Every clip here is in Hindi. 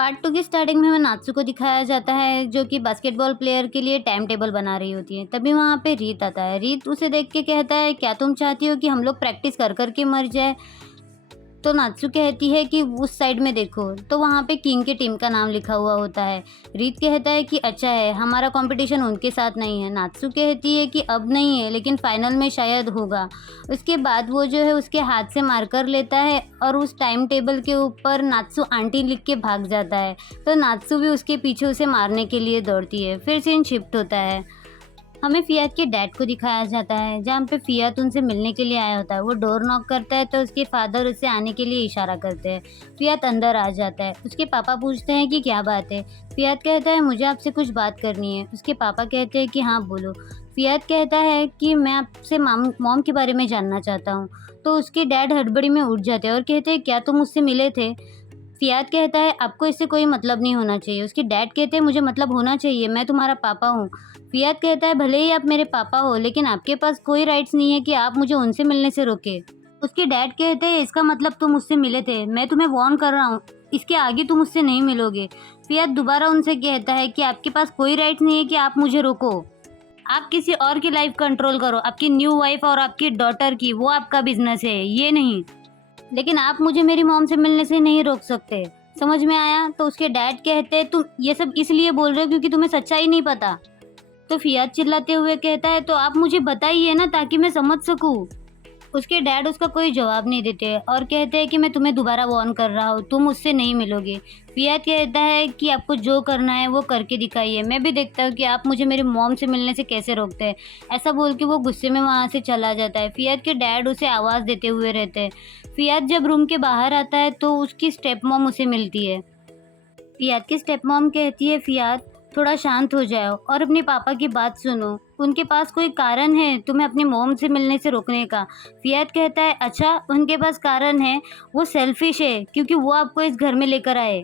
पार्ट 2 की स्टार्टिंग में हमें नात्सु को दिखाया जाता है जो कि बास्केटबॉल प्लेयर के लिए टाइम टेबल बना रही होती है। तभी वहाँ पे रीत आता है। रीत उसे देख के कहता है, क्या तुम चाहती हो कि हम लोग प्रैक्टिस कर कर के मर जाए? तो नात्सु कहती है कि उस साइड में देखो, तो वहाँ पे किंग के टीम का नाम लिखा हुआ होता है। रीत कहता है कि अच्छा है, हमारा कंपटीशन उनके साथ नहीं है। नात्सु कहती है कि अब नहीं है, लेकिन फाइनल में शायद होगा। उसके बाद वो जो है उसके हाथ से मार्कर लेता है और उस टाइम टेबल के ऊपर नात्सु आंटी लिख के भाग जाता है। तो नात्सु भी उसके पीछे उसे मारने के लिए दौड़ती है। फिर सीन शिफ्ट होता है। हमें फियात के डैड को दिखाया जाता है, जहाँ पे फियात उनसे मिलने के लिए आया होता है। वो डोर नॉक करता है तो उसके फादर उसे आने के लिए इशारा करते हैं। फियात अंदर आ जाता है। उसके पापा पूछते हैं कि क्या बात है। फियात कहता है, मुझे आपसे कुछ बात करनी है। उसके पापा कहते हैं कि हाँ बोलो। फियात कहता है कि मैं आपसे मॉम के बारे में जानना चाहता हूँ। तो उसके डैड हड़बड़ी में उठ जाते हैं और कहते हैं, क्या तुम मुझसे मिले थे? फियात कहता है, आपको इससे कोई मतलब नहीं होना चाहिए। उसके डैड कहते हैं, मुझे मतलब होना चाहिए, मैं तुम्हारा पापा हूँ। फियात कहता है, भले ही आप मेरे पापा हो, लेकिन आपके पास कोई राइट्स नहीं है कि आप मुझे उनसे मिलने से रोके। उसके डैड कहते हैं, इसका मतलब तुम मुझसे मिले थे, मैं तुम्हें वार्न कर रहा हूँ, इसके आगे तुम मुझसे नहीं मिलोगे। फियात दोबारा उनसे कहता है कि आपके पास कोई राइट्स नहीं है कि आप मुझे रोको। आप किसी और की लाइफ कंट्रोल करो, आपकी न्यू वाइफ और आपकी डॉटर की, वो आपका बिजनेस है, ये नहीं। लेकिन आप मुझे मेरी मॉम से मिलने से नहीं रोक सकते। समझ में आया? तो उसके डैड कहते हैं, तुम ये सब इसलिए बोल रहे हो क्योंकि तुम्हें सच्चाई नहीं पता। तो फियात चिल्लाते हुए कहता है, तो आप मुझे बताइए ना ताकि मैं समझ सकूं। उसके डैड उसका कोई जवाब नहीं देते और कहते हैं कि मैं तुम्हें दोबारा वार्न कर रहा हूँ, तुम उससे नहीं मिलोगे। फियात कहता है कि आपको जो करना है वो करके दिखाइए, मैं भी देखता हूँ कि आप मुझे मेरी मॉम से मिलने से कैसे रोकते हैं। ऐसा बोल के वो गुस्से में वहाँ से चला जाता है। फियात के डैड उसे आवाज़ देते हुए रहते हैं। फियात जब रूम के बाहर आता है तो उसकी स्टेप मॉम उसे मिलती है। फियात की स्टेप मॉम कहती है, फियात थोड़ा शांत हो जाओ और अपने पापा की बात सुनो, उनके पास कोई कारण है तुम्हें अपनी मॉम से मिलने से रोकने का। फियात कहता है, अच्छा उनके पास कारण है, वो सेल्फिश है क्योंकि वो आपको इस घर में लेकर आए।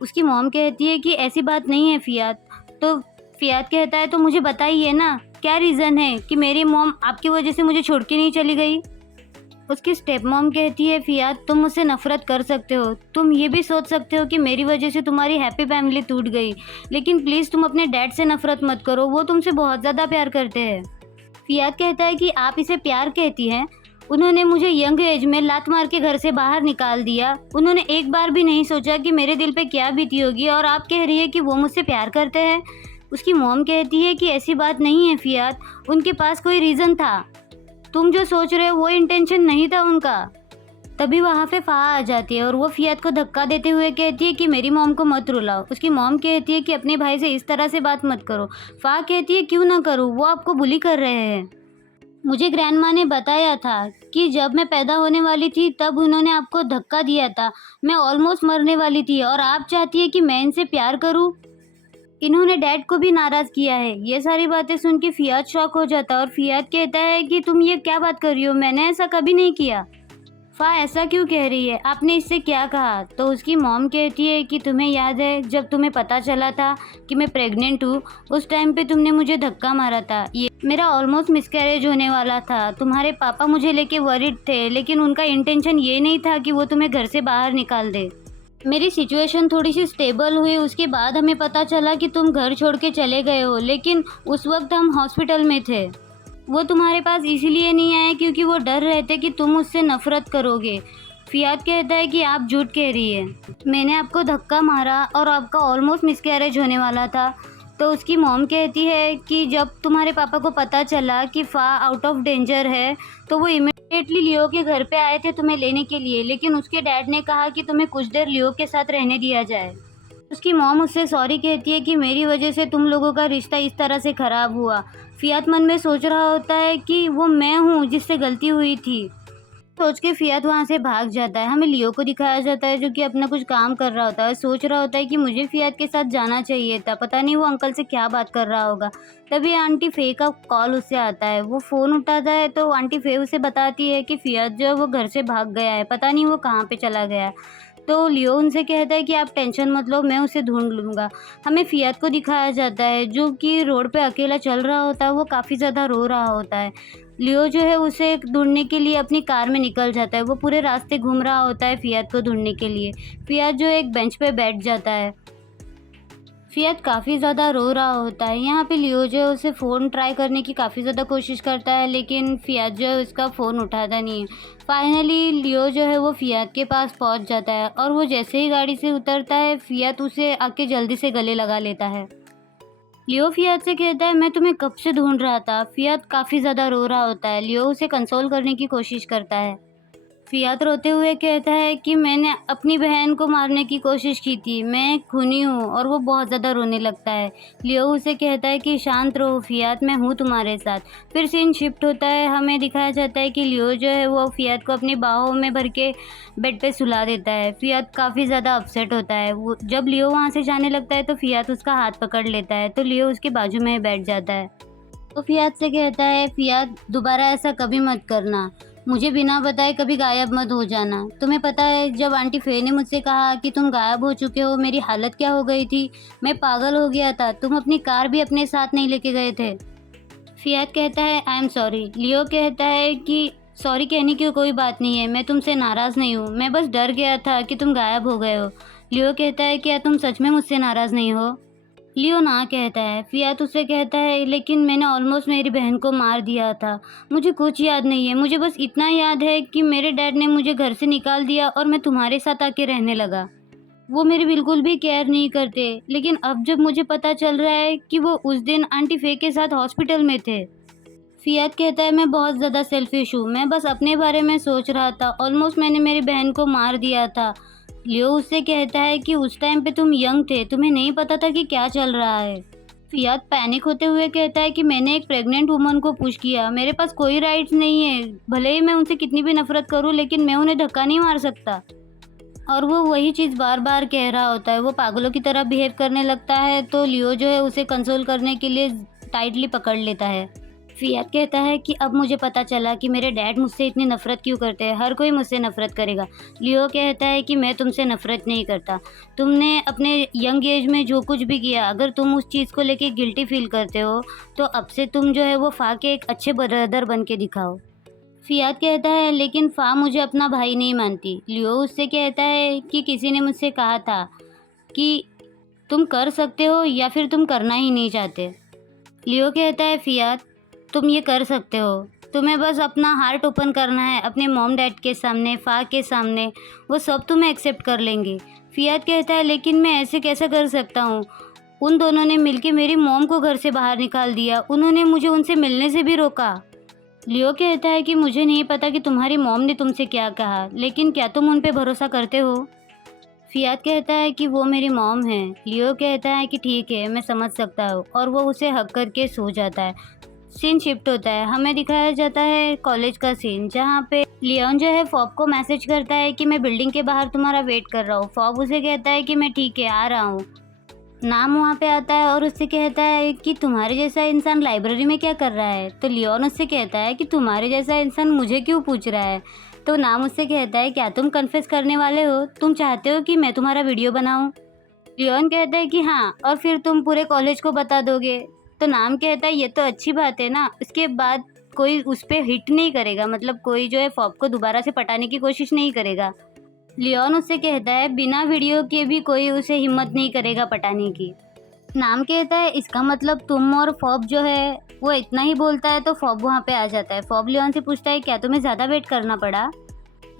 उसकी मॉम कहती है कि ऐसी बात नहीं है फियात। तो फियात कहता है, तो मुझे बताइए ना, क्या रीज़न है कि मेरी मॉम आपकी वजह से मुझे छोड़ के नहीं चली गई। उसकी स्टेप मॉम कहती है, फियात तुम मुझसे नफरत कर सकते हो, तुम ये भी सोच सकते हो कि मेरी वजह से तुम्हारी हैप्पी फैमिली टूट गई, लेकिन प्लीज़ तुम अपने डैड से नफरत मत करो, वो तुमसे बहुत ज़्यादा प्यार करते हैं। फियात कहता है कि आप इसे प्यार कहती हैं? उन्होंने मुझे यंग एज में लात मार के घर से बाहर निकाल दिया, उन्होंने एक बार भी नहीं सोचा कि मेरे दिल पे क्या बीती होगी, और आप कह रही है कि वो मुझसे प्यार करते हैं। उसकी मॉम कहती है कि ऐसी बात नहीं है फियात, उनके पास कोई रीज़न था, तुम जो सोच रहे हो वो इंटेंशन नहीं था उनका। तभी वहाँ पे फा आ जाती है और वो फियात को धक्का देते हुए कहती है कि मेरी मॉम को मत रुलाओ। उसकी मॉम कहती है कि अपने भाई से इस तरह से बात मत करो। फा कहती है, क्यों ना करूँ, वो आपको बुली कर रहे हैं। मुझे ग्रैंडमा ने बताया था कि जब मैं पैदा होने वाली थी तब उन्होंने आपको धक्का दिया था, मैं ऑलमोस्ट मरने वाली थी और आप चाहती है कि मैं इनसे प्यार करूँ। इन्होंने डैड को भी नाराज़ किया है। ये सारी बातें सुन के फियात शॉक हो जाता है और फियात कहता है कि तुम ये क्या बात कर रही हो, मैंने ऐसा कभी नहीं किया। फा ऐसा क्यों कह रही है, आपने इससे क्या कहा? तो उसकी मॉम कहती है कि तुम्हें याद है जब तुम्हें पता चला था कि मैं प्रेग्नेंट हूँ, उस टाइम पे तुमने मुझे धक्का मारा था, ये मेरा ऑलमोस्ट मिसकैरेज होने वाला था। तुम्हारे पापा मुझे लेके वरीड थे, लेकिन उनका इंटेंशन ये नहीं था कि वो तुम्हें घर से बाहर निकाल दे। मेरी सिचुएशन थोड़ी सी स्टेबल हुई, उसके बाद हमें पता चला कि तुम घर छोड़ के चले गए हो, लेकिन उस वक्त हम हॉस्पिटल में थे। वो तुम्हारे पास इसीलिए नहीं आए क्योंकि वो डर रहे थे कि तुम उससे नफरत करोगे। फियात कहता है कि आप झूठ कह रही है, मैंने आपको धक्का मारा और आपका ऑलमोस्ट मिसकैरेज होने वाला था। तो उसकी मॉम कहती है कि जब तुम्हारे पापा को पता चला कि फा आउट ऑफ डेंजर है तो वो इमीडिएटली लियो के घर पे आए थे तुम्हें लेने के लिए, लेकिन उसके डैड ने कहा कि तुम्हें कुछ देर लियो के साथ रहने दिया जाए। उसकी मॉम उससे सॉरी कहती है कि मेरी वजह से तुम लोगों का रिश्ता इस तरह से ख़राब हुआ। फियात मन में सोच रहा होता है कि वो मैं हूँ जिससे गलती हुई थी। सोच के फियात वहाँ से भाग जाता है। हमें लियो को दिखाया जाता है जो कि अपना कुछ काम कर रहा होता है, सोच रहा होता है कि मुझे फियात के साथ जाना चाहिए था, पता नहीं वो अंकल से क्या बात कर रहा होगा। तभी आंटी फे का कॉल उससे आता है। वो फ़ोन उठाता है तो आंटी फे उसे बताती है कि फियात जो है वो घर से भाग गया है, पता नहीं वो कहाँ पे चला गया है। तो लियो उनसे कहता है कि आप टेंशन मत लो, मैं उसे ढूँढ लूँगा। हमें फियात को दिखाया जाता है जो कि रोड पे अकेला चल रहा होता है, वो काफ़ी ज़्यादा रो रहा होता है। लियो जो है उसे ढूँढने के लिए अपनी कार में निकल जाता है, वो पूरे रास्ते घूम रहा होता है फियात को ढूँढने के लिए। फियात जो एक बेंच पे बैठ जाता है। फियात काफ़ी ज़्यादा रो रहा होता है। यहाँ पे लियो जो है उसे फ़ोन ट्राई करने की काफ़ी ज़्यादा कोशिश करता है, लेकिन फियात जो है उसका फ़ोन उठाता नहीं है। फाइनली लियो जो है वो फियात के पास पहुँच जाता है और वो जैसे ही गाड़ी से उतरता है, फियात उसे आके जल्दी से गले लगा लेता है। लियो फियात से कहता है, मैं तुम्हें कब से ढूँढ रहा था। फियात काफ़ी ज़्यादा रो रहा होता है। लियो उसे कंसोल करने की कोशिश करता है। फियात रोते हुए कहता है कि मैंने अपनी बहन को मारने की कोशिश की थी, मैं एक खूनी हूँ, और वो बहुत ज़्यादा रोने लगता है। लियो उसे कहता है कि शांत रहो फियात, मैं हूँ तुम्हारे साथ। फिर सीन शिफ्ट होता है, हमें दिखाया जाता है कि लियो जो है वो फियात को अपनी बाहों में भर के बेड पे सुला देता है। फियात काफ़ी ज़्यादा अपसेट होता है। वो जब लियो वहाँ से जाने लगता है तो फियात उसका हाथ पकड़ लेता है, तो लियो उसके बाजू में ही बैठ जाता है। तो फियात से कहता है, फियात दोबारा ऐसा कभी मत करना, मुझे बिना बताए कभी गायब मत हो जाना। तुम्हें पता है जब आंटी फ़े ने मुझसे कहा कि तुम गायब हो चुके हो, मेरी हालत क्या हो गई थी। मैं पागल हो गया था, तुम अपनी कार भी अपने साथ नहीं लेके गए थे। फियात कहता है, आई एम सॉरी। लियो कहता है कि सॉरी कहने की कोई बात नहीं है, मैं तुमसे नाराज़ नहीं हूँ, मैं बस डर गया था कि तुम गायब हो गए हो। लियो कहता है, क्या तुम सच में मुझसे नाराज़ नहीं हो। लियो ना कहता है। फियात उससे कहता है, लेकिन मैंने ऑलमोस्ट मेरी बहन को मार दिया था। मुझे कुछ याद नहीं है, मुझे बस इतना याद है कि मेरे डैड ने मुझे घर से निकाल दिया और मैं तुम्हारे साथ आके रहने लगा। वो मेरी बिल्कुल भी केयर नहीं करते, लेकिन अब जब मुझे पता चल रहा है कि वो उस दिन आंटी फ़े के साथ हॉस्पिटल में थे। फियात कहता है, मैं बहुत ज़्यादा सेल्फिश हूँ, मैं बस अपने बारे में सोच रहा था, ऑलमोस्ट मैंने मेरी बहन को मार दिया था। लियो उससे कहता है कि उस टाइम पे तुम यंग थे, तुम्हें नहीं पता था कि क्या चल रहा है। फियात पैनिक होते हुए कहता है कि मैंने एक प्रेग्नेंट वुमन को पुश किया, मेरे पास कोई राइट्स नहीं है, भले ही मैं उनसे कितनी भी नफरत करूं, लेकिन मैं उन्हें धक्का नहीं मार सकता। और वो वही चीज़ बार बार कह रहा होता है, वो पागलों की तरह बिहेव करने लगता है। तो लियो जो है उसे कंसोल करने के लिए टाइटली पकड़ लेता है। फियात कहता है कि अब मुझे पता चला कि मेरे डैड मुझसे इतनी नफ़रत क्यों करते हैं, हर कोई मुझसे नफ़रत करेगा। लियो कहता है कि मैं तुमसे नफ़रत नहीं करता, तुमने अपने यंग एज में जो कुछ भी किया, अगर तुम उस चीज़ को लेके गिल्टी फील करते हो तो अब से तुम जो है वो फ़ा के एक अच्छे ब्रदर बन के दिखाओ। फियात कहता है, लेकिन फ़ा मुझे अपना भाई नहीं मानती। लियो उससे कहता है कि किसी ने मुझसे कहा था कि तुम कर सकते हो या फिर तुम करना ही नहीं चाहते। लियो कहता है, फियात तुम ये कर सकते हो, तुम्हें बस अपना हार्ट ओपन करना है अपने मॉम डैड के सामने, फ़ा के सामने, वो सब तुम्हें एक्सेप्ट कर लेंगे। फियात कहता है, लेकिन मैं ऐसे कैसे कर सकता हूँ, उन दोनों ने मिलके मेरी मॉम को घर से बाहर निकाल दिया, उन्होंने मुझे उनसे मिलने से भी रोका। लियो कहता है कि मुझे नहीं पता कि तुम्हारी मॉम ने तुमसे क्या कहा, लेकिन क्या तुम उन पे भरोसा करते हो। फियात कहता है कि वो मेरी मॉम है। लियो कहता है कि ठीक है, मैं समझ सकता हूँ, और वो उसे हक करके सो जाता है। सीन शिफ्ट होता है, हमें दिखाया जाता है कॉलेज का सीन, जहाँ पे लियोन जो है फॉब को मैसेज करता है कि मैं बिल्डिंग के बाहर तुम्हारा वेट कर रहा हूँ। फॉब उसे कहता है कि मैं ठीक है आ रहा हूँ। नाम वहाँ पे आता है और उससे कहता है कि तुम्हारे जैसा इंसान लाइब्रेरी में क्या कर रहा है। तो लियोन उससे कहता है कि तुम्हारे जैसा इंसान मुझे क्यों पूछ रहा है। तो नाम उससे कहता है, क्या तुम कन्फेस करने वाले हो, तुम चाहते हो कि मैं तुम्हारा वीडियो बनाऊँ। लियोन कहता है कि हाँ, और फिर तुम पूरे कॉलेज को बता दोगे। तो नाम कहता है, ये तो अच्छी बात है ना, इसके बाद कोई उस पे हिट नहीं करेगा, मतलब कोई जो है फॉब को दोबारा से पटाने की कोशिश नहीं करेगा। लियोन उससे कहता है, बिना वीडियो के भी कोई उसे हिम्मत नहीं करेगा पटाने की। नाम कहता है, इसका मतलब तुम और फॉब जो है वो इतना ही बोलता है। तो फॉब वहाँ पे आ जाता है। फॉब लियोन से पूछता है, क्या तुम्हें ज़्यादा वेट करना पड़ा।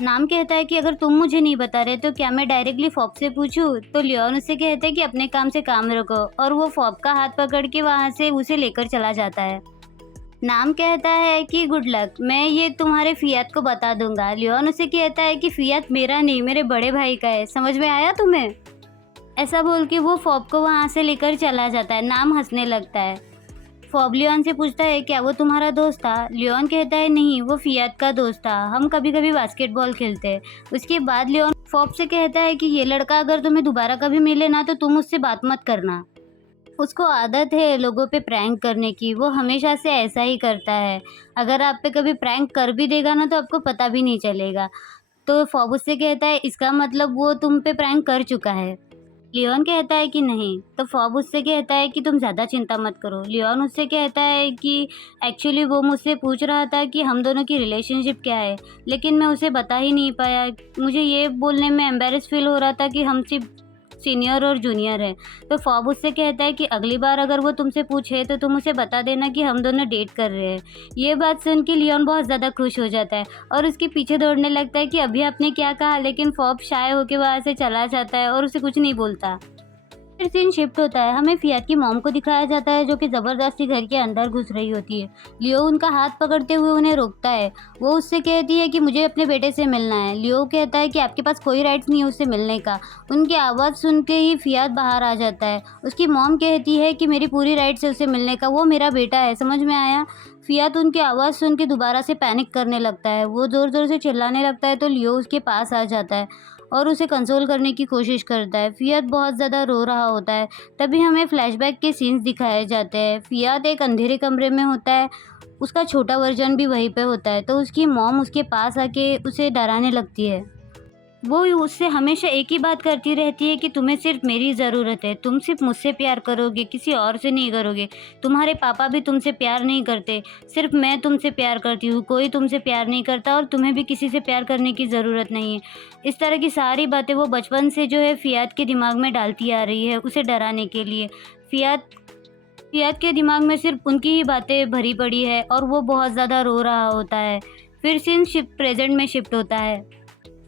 नाम कहता है कि अगर तुम मुझे नहीं बता रहे तो क्या मैं डायरेक्टली फॉब से पूछूं। तो लियोन उससे कहता है कि अपने काम से काम रखो, और वो फॉब का हाथ पकड़ के वहाँ से उसे लेकर चला जाता है। नाम कहता है कि गुड लक, मैं ये तुम्हारे फियात को बता दूंगा। लियोन उसे कहता है कि फियात मेरा नहीं, मेरे बड़े भाई का है, समझ में आया तुम्हें। ऐसा बोल के वो फॉब को वहाँ से लेकर चला जाता है। नाम हंसने लगता है। फॉब लियोन से पूछता है, क्या वो तुम्हारा दोस्त था। लियोन कहता है, नहीं, वो फियात का दोस्त था, हम कभी कभी बास्केटबॉल खेलते हैं। उसके बाद लियोन फॉब से कहता है कि ये लड़का अगर तुम्हें दोबारा कभी मिले ना तो तुम उससे बात मत करना, उसको आदत है लोगों पे प्रैंक करने की, वो हमेशा से ऐसा ही करता है, अगर आप पे कभी प्रैंक कर भी देगा ना तो आपको पता भी नहीं चलेगा। तो फॉब उससे कहता है इसका मतलब वो तुम पे प्रैंक कर चुका है। लियोन कहता है कि नहीं, तो फॉब उससे कहता है कि तुम ज़्यादा चिंता मत करो। लियोन उससे कहता है कि एक्चुअली वो मुझसे पूछ रहा था कि हम दोनों की रिलेशनशिप क्या है, लेकिन मैं उसे बता ही नहीं पाया। मुझे ये बोलने में एम्बैरेस फील हो रहा था कि हम सिर्फ सीनियर और जूनियर हैं। तो फॉब उससे कहता है कि अगली बार अगर वो तुमसे पूछे तो तुम उसे बता देना कि हम दोनों डेट कर रहे हैं। ये बात सुन के लियोन बहुत ज़्यादा खुश हो जाता है और उसके पीछे दौड़ने लगता है कि अभी आपने क्या कहा, लेकिन फॉब शाय होकर वहाँ से चला जाता है और उसे कुछ नहीं बोलता। फिर सीन शिफ्ट होता है, हमें फियात की मॉम को दिखाया जाता है जो कि ज़बरदस्ती घर के अंदर घुस रही होती है। लियो उनका हाथ पकड़ते हुए उन्हें रोकता है। वो उससे कहती है कि मुझे अपने बेटे से मिलना है। लियो कहता है कि आपके पास कोई राइट्स नहीं है उससे मिलने का। उनकी आवाज़ सुन के ही फियात बाहर आ जाता है। उसकी मॉम कहती है कि मेरी पूरी राइट्स है उससे मिलने का, वो मेरा बेटा है, समझ में आया। फियात उनकी आवाज़ सुन के दोबारा से पैनिक करने लगता है। वो ज़ोर ज़ोर से चिल्लाने लगता है तो लियो उसके पास आ जाता है और उसे कंसोल करने की कोशिश करता है। फियात बहुत ज़्यादा रो रहा होता है। तभी हमें फ्लैशबैक के सीन्स दिखाए जाते हैं। फियात एक अंधेरे कमरे में होता है, उसका छोटा वर्जन भी वहीं पे होता है। तो उसकी मॉम उसके पास आके उसे डराने लगती है। वो उससे हमेशा एक ही बात करती रहती है कि तुम्हें सिर्फ मेरी ज़रूरत है, तुम सिर्फ मुझसे प्यार करोगे, किसी और से नहीं करोगे। तुम्हारे पापा भी तुमसे प्यार नहीं करते, सिर्फ मैं तुमसे प्यार करती हूँ, कोई तुमसे प्यार नहीं करता और तुम्हें भी किसी से प्यार करने की ज़रूरत नहीं है। इस तरह की सारी बातें वो बचपन से जो है फियात के दिमाग में डालती आ रही है उसे डराने के लिए। फियात फियात के दिमाग में सिर्फ उनकी ही बातें भरी पड़ी है और वो बहुत ज़्यादा रो रहा होता है। फिर सीन प्रेजेंट में शिफ्ट होता है।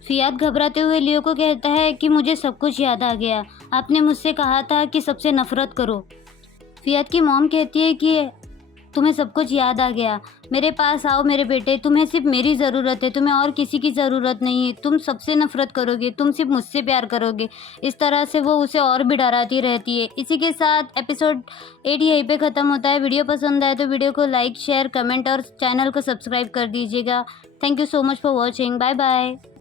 फियात घबराते हुए लियो को कहता है कि मुझे सब कुछ याद आ गया, आपने मुझसे कहा था कि सबसे नफरत करो। फियात की मॉम कहती है कि तुम्हें सब कुछ याद आ गया, मेरे पास आओ मेरे बेटे, तुम्हें सिर्फ मेरी ज़रूरत है, तुम्हें और किसी की ज़रूरत नहीं है, तुम सबसे नफरत करोगे, तुम सिर्फ मुझसे प्यार करोगे। इस तरह से वो उसे और भी डराती रहती है। इसी के साथ एपिसोड 8 यहीं पे ख़त्म होता है। वीडियो पसंद आए तो वीडियो को लाइक, शेयर, कमेंट और चैनल को सब्सक्राइब कर दीजिएगा। Thank you so much for watching. Bye bye.